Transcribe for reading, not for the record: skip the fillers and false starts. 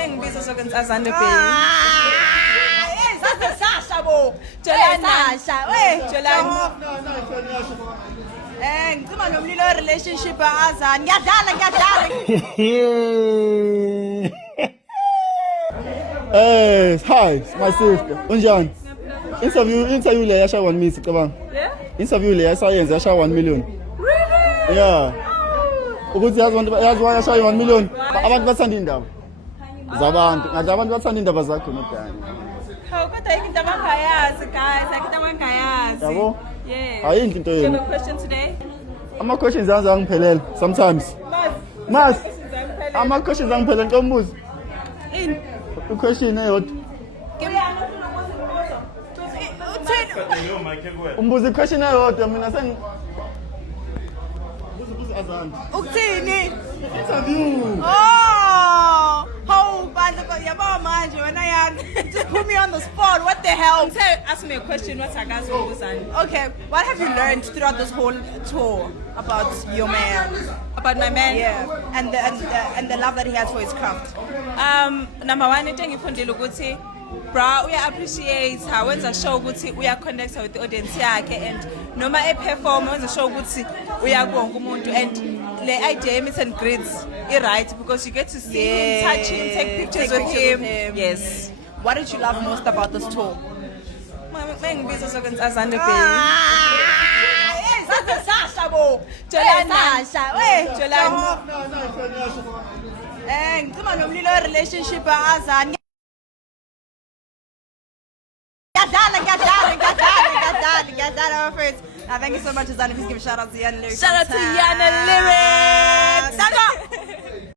Mengibiza sokunsazana baby. Hey, that's Sasha bo. Sasha. Hey, ngicima nomlilo relationship azani. Ngiyadala. Hey, hi, it's my sister. Unjani? Interview le yasha 1 million cabanga. Yeah? Interview le yasayenza yasha 1 million. Really? Yeah. Ukuthi yazi yasha 1 million. Abantu bathanda indaba. Zabantu, ngathi abantu bathanda indaba zakho nodani. Hawu kodwa into abangayazi guys, into abangayazi. Yabo? Yeah. Ayinto into Do you have yini. a question today? Ama questions angiphelele sometimes. Mas. Ama questions angiphelele ntombuzo. In. U question eyodwa. Umbuzo question eyodwa mina seng Buzo azanti. Ukuthini? Interview. Oh, how bad yabo manje wena yani. Just put me on the spot. What the hell? Ask me a question, what akazi ukuzana? Okay, what have you learned throughout this whole tour about your man? About my man? Yeah, and the love that he has for his craft. Number one, into engifundile ukuthi bra uya appreciate how wenza show ukuthi uya connect with the audience yakhe and noma perform wenza show ukuthi uya kuwonke umuntu and le idea meet and greets right because you get to see him, touch him, take pictures with him. Yes. What did you love most about this tour? Mengibiza sokunsazana baby. Hey, that's Sasha bo. Sasha. Ngicima nomlilo relationship azani. Ngiyadala our friends. Thank you so much, Azani. Please give a shout out to Yana Lyrics. Shout out to Yana Lyrics.